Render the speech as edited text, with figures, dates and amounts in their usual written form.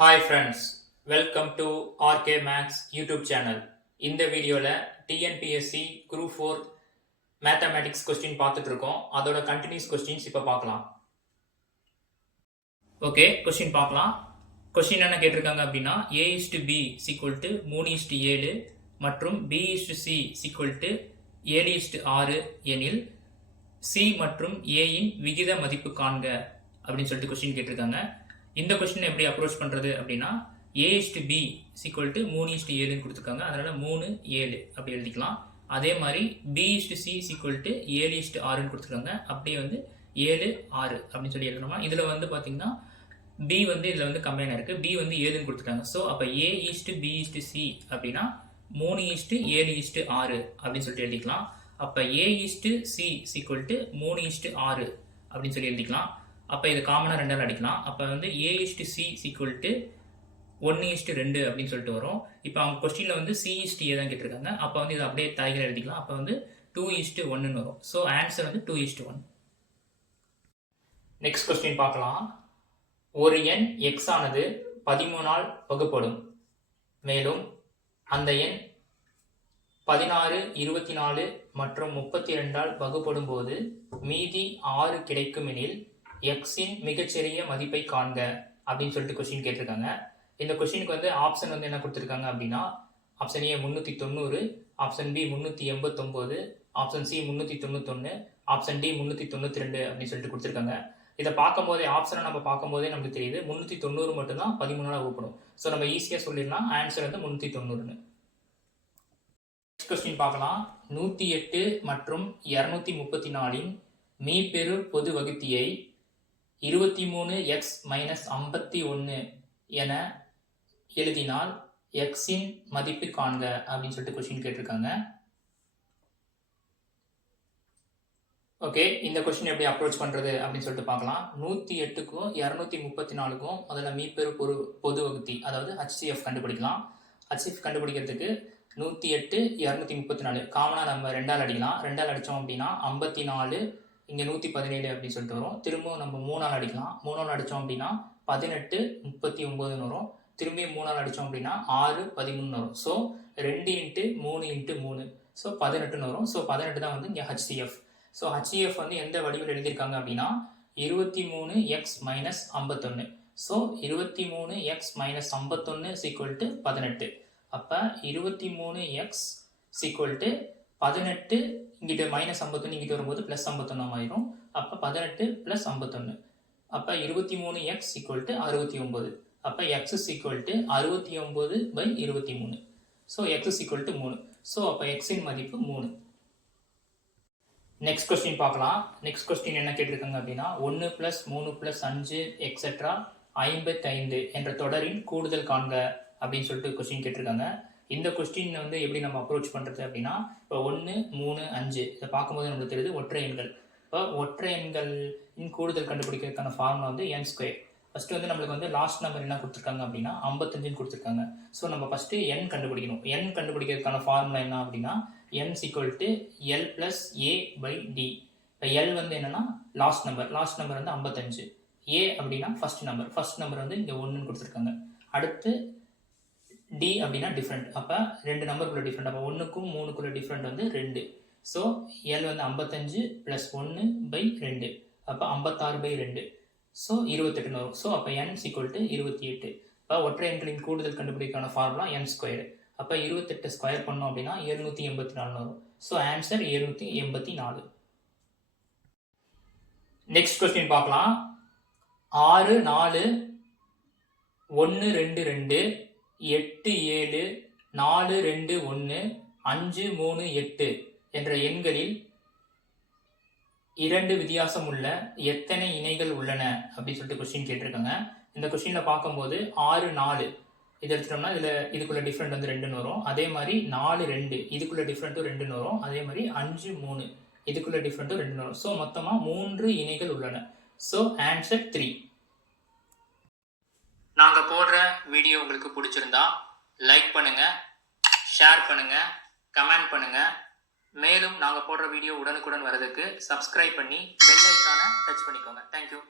Hi friends, welcome to RK Maths YouTube channel. இந்த வீடியோல TNPSC Group 4 Mathematics question பார்த்துட்டு இருக்கோம். அதோட continuous questions இப்ப பார்க்கலாம். ஓகே, question பார்க்கலாம். question என்ன கேட்டிருக்காங்க அப்படின்னா A/B = 3:7 மற்றும் B/C = 7:6 எனில் C மற்றும் A இன் விகித மதிப்பு காண்க அப்படின்னு சொல்லிட்டு question கேட்டிருக்காங்க. இந்த கொஸ்டின் எப்படி அப்ரோச் பண்றது அப்படின்னா A/B = 3:7 கொடுத்துருக்காங்க. அதனால 3 7 அப்படி எழுதிக்கலாம். அதே மாதிரி B/C = 7:6 கொடுத்துருக்காங்க. அப்படியே வந்து 7 6 அப்படின்னு சொல்லி எழுதணுமா. இதுல வந்து பாத்தீங்கன்னா B வந்து இதுல வந்து கம்பைன் இருக்கு. B வந்து 7 கொடுத்துருக்காங்க. ஸோ அப்ப A/B/C அப்படின்னா 3:7:6 அப்படின்னு சொல்லிட்டு எழுதிக்கலாம். அப்ப A/C = 3:6 அப்படின்னு சொல்லி எழுதிக்கலாம். அப்போ இது காமனாக ரெண்டால் அடிக்கலாம். அப்போ வந்து A/C = 1:2 அப்படின்னு சொல்லிட்டு வரும். இப்போ அவங்க கொஸ்டினில் வந்து C/A தான் கேட்டிருக்காங்க. அப்போ வந்து இதை அப்படியே தலைகீழ எழுதிக்கலாம். அப்போ வந்து 2:1 வரும். ஸோ ஆன்சர் வந்து 2:1. நெக்ஸ்ட் கொஸ்டின் பார்க்கலாம். ஒரு எண் x ஆனது 13ஆல் வகுப்படும். மேலும் அந்த எண் 16, 24 மற்றும் 32ஆல் வகுப்படும் போது மீதி 6 கிடைக்கும் எனில் எக்ஸின் மிகச்சிறிய மதிப்பை காண்க அப்படின்னு சொல்லிட்டு கொஸ்டின் கேட்டிருக்காங்க. இந்த கொஸ்டினுக்கு வந்து ஆப்ஷன் வந்து என்ன கொடுத்துருக்காங்க அப்படின்னா option A 390, option B 389, option C 391, option D 392 அப்படின்னு சொல்லிட்டு கொடுத்துருக்காங்க. இதை பார்க்கும்போதே ஆப்ஷனை நம்ம பார்க்கும்போதே நமக்கு தெரியுது 390 மட்டும்தான் 13ஆல் வகுப்படும். ஸோ நம்ம ஈஸியாக சொல்லிடலாம். ஆன்சர் வந்து 390. நெக்ஸ்ட் கொஸ்டின் பார்க்கலாம். 108 மற்றும் 234 மீப்பெரு பொது வகுத்தியை 23x - 51 என எழுதினால் எக்ஸின் மதிப்பு காண்க அப்படின்னு சொல்லிட்டு கொஸ்டின் கேட்டிருக்காங்க. ஓகே, இந்த கொஸ்டின் எப்படி அப்ரோச் பண்றது அப்படின்னு சொல்லிட்டு பார்க்கலாம். 108க்கும் 234க்கும் முதல்ல மீப்பெரு பொது வகுத்தி அதாவது HCF கண்டுபிடிக்கலாம். HCF கண்டுபிடிக்கிறதுக்கு 108 234 காமனா நம்ம ரெண்டால் அடிக்கலாம். ரெண்டால் அடித்தோம் அப்படின்னா 54, இங்கே 117 அப்படின்னு சொல்லிட்டு வரும். திரும்பவும் நம்ம 3ஆல் அடிக்கலாம். 3ஆல் அடித்தோம் அப்படின்னா 18 39 வரும். திரும்பி 3ஆல் அடித்தோம் அப்படின்னா 6 13 வரும். ஸோ 2 × 3 × 3 ஸோ 18 வரும். ஸோ 18 தான் வந்து இங்கே HCF. ஸோ HCF வந்து எந்த வடிவில் எழுதியிருக்காங்க அப்படின்னா 23x - 51. So 23x - 51 = 18. அப்போ 23x = 18 இங்கிட்ட -51 இங்கிட்ட வரும்போது +51 ஆயிரும். அப்போ 18 + 51. அப்போ 23x = 69. அப்போ x = 69/23. So x = 3. ஸோ அப்போ x இன் மதிப்பு 3. நெக்ஸ்ட் கொஸ்டின் பார்க்கலாம். நெக்ஸ்ட் கொஸ்டின் என்ன கேட்டிருக்காங்க அப்படின்னா 1 + 3 + 5 எக்ஸெட்ரா 55 என்ற தொடரின் கூடுதல் காண்க அப்படின்னு சொல்லிட்டு கொஸ்டின் கேட்டிருக்காங்க. இந்த கொஸ்டின் வந்து எப்படி நம்ம அப்ரோச் பண்ணுறது அப்படின்னா இப்போ 1 3 5 இதை பார்க்கும்போது நம்மளுக்கு தெரியுது ஒற்றை எண்கள். இப்போ ஒற்றை எண்களின் கூடுதல் கண்டுபிடிக்கிறதுக்கான ஃபார்முலா வந்து n². ஃபர்ஸ்ட் வந்து நம்மளுக்கு வந்து லாஸ்ட் நம்பர் என்ன கொடுத்துருக்காங்க அப்படின்னா 55 கொடுத்துருக்காங்க. ஸோ நம்ம ஃபர்ஸ்ட் n கண்டுபிடிக்கணும். n கண்டுபிடிக்கிறதுக்கான ஃபார்முலா என்ன அப்படின்னா n = l + a/d. இப்போ l வந்து என்னன்னா லாஸ்ட் நம்பர் வந்து 55. a அப்படின்னா ஃபர்ஸ்ட் நம்பர் வந்து இங்கே 1 கொடுத்துருக்காங்க. அடுத்து d அப்படின்னா டிஃப்ரெண்ட். அப்போ 2 நம்பருக்குள்ள டிஃப்ரெண்ட். அப்போ 1க்கும் 3க்குள்ள டிஃப்ரெண்ட் வந்து 2. ஸோ l வந்து 55 + 1/2. அப்போ 56/2. ஸோ 28 வரும். ஸோ அப்போ n = 28. இப்போ ஒற்றை எண்களின் கூடுதல் கண்டுபிடிக்கான ஃபார்முலா n². அப்போ 28 ஸ்கொயர் பண்ணோம் அப்படின்னா 784 வரும். So answer 784. நெக்ஸ்ட் கொஸ்டின் பார்க்கலாம். 6 4 1 2 2 8 7 4 2 1 5 3 8 என்ற எண்களில் 2 வித்தியாசம் உள்ள எத்தனை இணைகள் உள்ளன அப்படின்னு சொல்லிட்டு கொஸ்டின் கேட்டிருக்காங்க. இந்த கொஸ்டின்ல பார்க்கும்போது 6 4 இது எடுத்துட்டோம்னா இதுக்குள்ள டிஃப்ரெண்ட் வந்து 2 வரும். அதே மாதிரி 4 2 இதுக்குள்ள டிஃப்ரெண்ட்டும் 2 வரும். அதே மாதிரி 5 3 இதுக்குள்ள டிஃப்ரெண்ட்டும் 2 வரும். ஸோ மொத்தமா 3 இணைகள் உள்ளன. So answer 3. நாங்கள் போடுற வீடியோ உங்களுக்கு பிடிச்சிருந்தா லைக் பண்ணுங்க, ஷேர் பண்ணுங்க, கமெண்ட் பண்ணுங்க. மேலும் நாங்கள் போடுற வீடியோ உடனுக்குடன் வரதுக்கு சப்ஸ்கிரைப் பண்ணி பெல் ஐக்கானை டச் பண்ணிக்கோங்க. தேங்க்யூ.